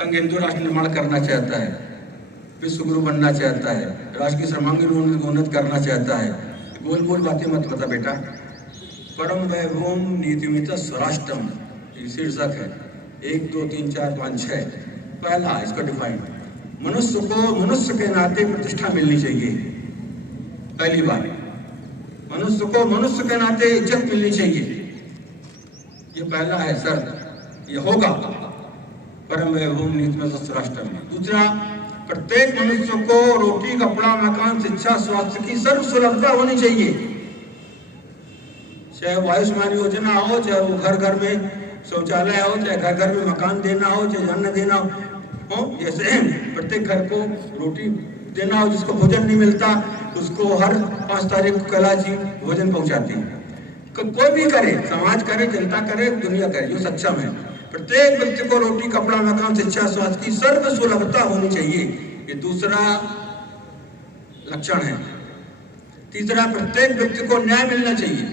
संघ हिंदू राष्ट्र निर्माण करना चाहता है, विश्व गुरु बनना चाहता है, राष्ट्र की सर्वांगीण उन्नत करना चाहता है। गोल गोल बातें मत बता बेटा। परम वैभवम नीतिमित स्वराष्ट्रम शीर्षक है। 1 2 3 4 5 6। पहला इसका डिफाइन, मनुष्य को मनुष्य के नाते प्रतिष्ठा मिलनी चाहिए। पहली बात, मनुष्य को मनुष्य के नाते इज्जत मिलनी चाहिए, ये पहला है सर, ये होगा परम वैभवम नीतिमित स्वराष्ट्रम में। दूसरा, प्रत्येक मनुष्य को रोटी, कपड़ा, मकान, शिक्षा, स्वास्थ्य की सर्व सुलभता होनी चाहिए। चाहे आयुष्मान योजना हो, चाहे वो घर घर में शौचालय हो, चाहे घर घर में मकान देना हो, चाहे अन्न देना हो, जैसे प्रत्येक घर को रोटी देना हो, जिसको भोजन नहीं मिलता उसको हर 5 तारीख को कैलाश जी भोजन पहुंचाती है। कोई भी करे, समाज करे, जनता करे, दुनिया करे, जो सक्षम है, प्रत्येक व्यक्ति को रोटी, कपड़ा, मकान, शिक्षा, स्वास्थ्य की सर्व सुलभता होनी चाहिए, ये दूसरा लक्षण है। तीसरा, प्रत्येक व्यक्ति को न्याय मिलना चाहिए।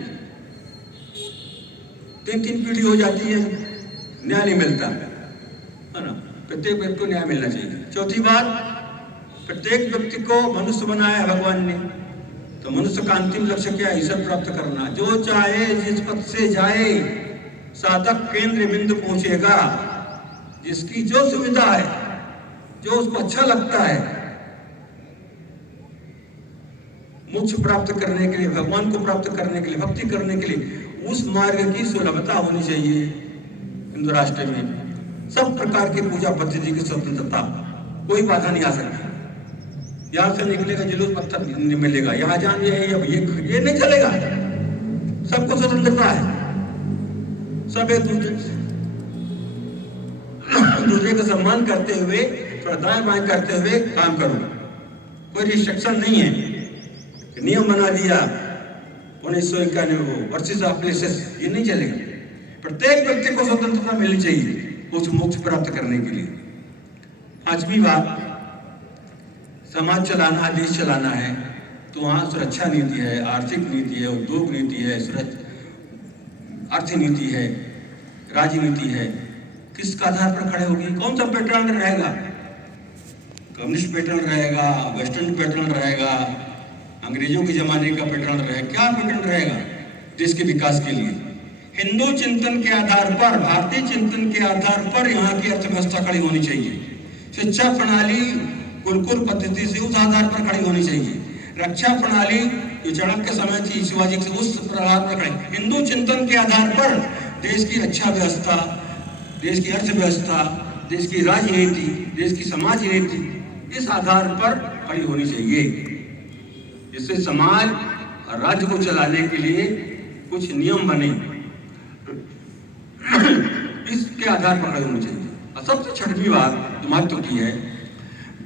3 पीढ़ी हो जाती है, न्याय नहीं मिलता है ना, प्रत्येक व्यक्ति को न्याय मिलना चाहिए। चौथी बात, प्रत्येक व्यक्ति को मनुष्य बनाया भगवान ने, तो मनुष्य का अंतिम लक्ष्य क्या है? ईश्वर प्राप्त करना। जो चाहे जिस पथ से जाए, साधक केंद्र बिंदु पहुंचेगा। जिसकी जो सुविधा है, जो उसको अच्छा लगता है, मोक्ष प्राप्त करने के लिए, भगवान को प्राप्त करने के लिए, भक्ति करने के लिए, उस मार्ग की सुलभता होनी चाहिए। हिंदू राष्ट्र में सब प्रकार की पूजा पद्धति की स्वतंत्रता, कोई बाधा नहीं आ सकती। यहां से निकलेगा जुलूस, पत्थर नहीं मिलेगा, यहाँ जान ये नहीं चलेगा। सबको स्वतंत्रता है, सब एक दूसरे का सम्मान करते हुए, प्रदान बाएं करते हुए काम करो। कोई रिस्ट्रिक्शन नहीं है, नियम बना दिया 1991 वर्सेस प्लेसेस, ये नहीं चलेगा। प्रत्येक व्यक्ति को स्वतंत्रता मिलनी चाहिए उस मोक्ष प्राप्त करने के लिए। 5वीं बात, समाज चलाना, देश चलाना है तो वहाँ सुरक्षा नीति है, आर्थिक नीति है, उद्योग नीति है, अर्थनीति है, राजनीति है। किसका आधार पर खड़े होगी? कौन सा पैटर्न रहेगा? कम्युनिस्ट पैटर्न रहेगा, वेस्टर्न पैटर्न रहेगा, अंग्रेजों के जमाने का पैटर्न रहेगा? क्या पैटर्न रहेगा देश के विकास के लिए? हिंदू चिंतन के आधार पर, भारतीय चिंतन के आधार पर यहाँ की अर्थव्यवस्था खड़ी होनी चाहिए। शिक्षा प्रणाली गुरुकुल पद्धति से उस आधार पर खड़ी होनी चाहिए। रक्षा प्रणाली जो चाणक्य समय थी, शिवाजी से, उस आधार पर खड़ी। हिंदू चिंतन के आधार पर देश की रक्षा व्यवस्था, देश की अर्थव्यवस्था, देश की राजनीति, देश की समाज नीति इस आधार पर खड़ी होनी चाहिए, जिससे समाज और राज्य को चलाने के लिए कुछ नियम बने, इसके आधार पर खड़ी होनी चाहिए। और सबसे 6वीं बात जो महत्व की है,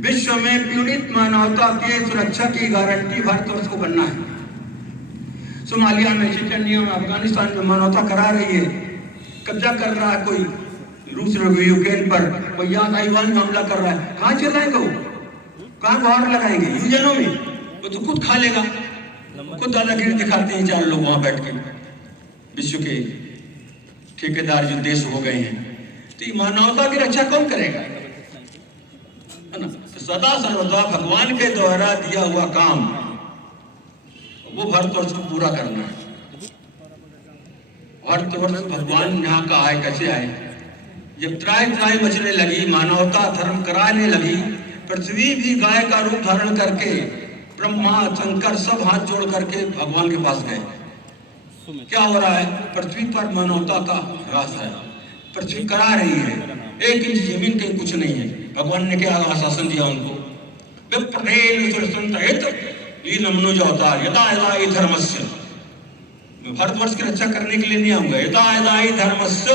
विश्व में पीड़ित मानवता की सुरक्षा की गारंटी भारतवर्ष को बनना है। सोमालिया में, चिचन्या में, अफगानिस्तान में मानवता करा रही है, कब्जा कर रहा है कोई, रूस यूक्रेन पर, कोई यहाँ ताइवान में हमला कर रहा है। कहाँ चलाएंगे वो? कहाँ गुहार लगाएंगे? यूएनओ में? वो तो खुद खा लेगा, खुद दादागिरी दिखाते हैं 4 लोग वहां बैठ के। विश्व के ठेकेदार जो देश हो गए हैं, तो ये मानवता की रक्षा कौन करेगा? है ना? सदा सर्वदा भगवान के द्वारा दिया हुआ काम वो भारतवर्ष को पूरा करना है। भारतवर्ष भगवान यहाँ का आए, कैसे आए? जब त्राही मचने लगी, मानवता धर्म कराने लगी, पृथ्वी भी गाय का रूप धारण करके ब्रह्मा शंकर सब हाथ जोड़ करके भगवान के पास गए। क्या हो रहा है? पृथ्वी पर मानवता का ह्रास है, पृथ्वी करा रही है, 1 इंच जमीन कहीं कुछ नहीं है। भगवान ने क्या आश्वासन दिया उनको? धर्मस्य, भारतवर्ष की रक्षा करने के लिए नहीं आऊंगा, यदा धर्मस्य,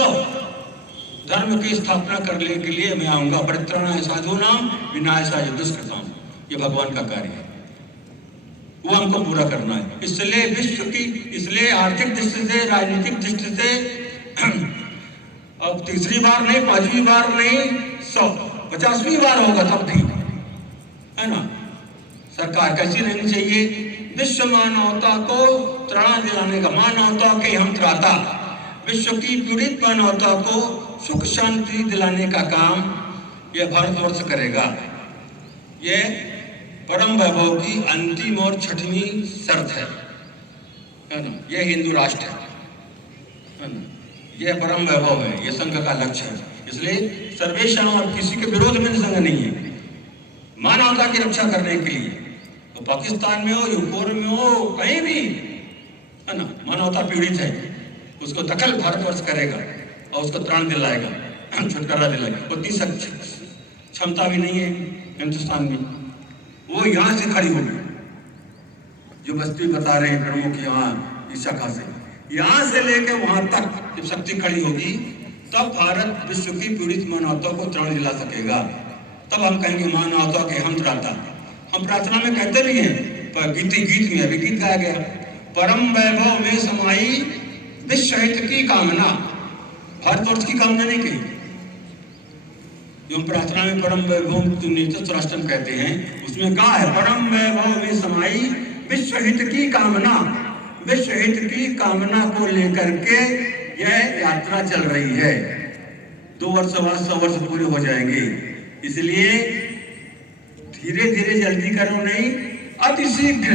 धर्म की स्थापना करने के लिए मैं आऊंगा। परित्राणाय साधूनां विनाशाय दुष्कृतां, ये भगवान का कार्य है, वो हमको पूरा करना है। इसलिए विश्व की, इसलिए आर्थिक दृष्टि से, राजनीतिक दृष्टि से अब 3री बार नहीं, 5वीं बार नहीं, 150वीं बार होगा तब भी, है ना? सरकार कैसी रहनी चाहिए? विश्व मानवता को त्राण दिलाने का, मानवता के हम त्राता, विश्व की पीड़ित मानवता को सुख शांति दिलाने का काम यह भारतवर्ष करेगा। यह परम वैभव की अंतिम और छठवीं शर्त है ना। यह हिंदू राष्ट्र है ना। यह परम वैभव है, यह संघ का लक्ष्य है। इसलिए सर्वेक्षण और किसी के विरोध में संघ नहीं है, मानवता की रक्षा करने के लिए। तो पाकिस्तान में हो, यूक्रेन में हो, कहीं भी है ना, मानवता पीड़ित है, उसको दखल भारतवर्ष करेगा और उसको त्राण दिलाएगा, छुटकारा दिलाएगा। उतनी क्षमता भी नहीं है हिंदुस्तान में। वो यहाँ से खड़ी होगी, जो बस्ती बता रहे हैं प्रमुख यहाँ इस शाखा से, यहाँ से लेकर वहां तक जब शक्ति खड़ी होगी, तब भारत विश्व की पीड़ित मानवता को त्राण दिला सकेगा। तब हम कहेंगे मानवता के हम त्राता। हम प्रार्थना में कहते भी हैं, पर गीत में अभी गीत गाया गया, परम वैभव में समाई विश्व हित की कामना। भारतवर्ष की कामना नहीं कही। जो हम प्रार्थना में परम वैभव नेतृत्व राष्ट्र कहते हैं, उसमें कहा है परम वैभव में समाई विश्व हित की कामना। विश्व हित की कामना को लेकर के यह यात्रा चल रही है। 2 वर्ष बाद 100 वर्ष पूरे हो जाएंगे। इसलिए धीरे धीरे, जल्दी करो नहीं, अतिशीघ्र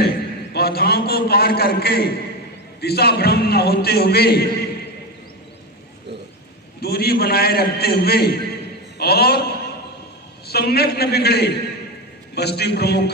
बाधाओं को पार करके, दिशा भ्रम न होते हुए, दूरी बनाए रखते हुए और सम्यक न बिगड़े बस्ती प्रमुख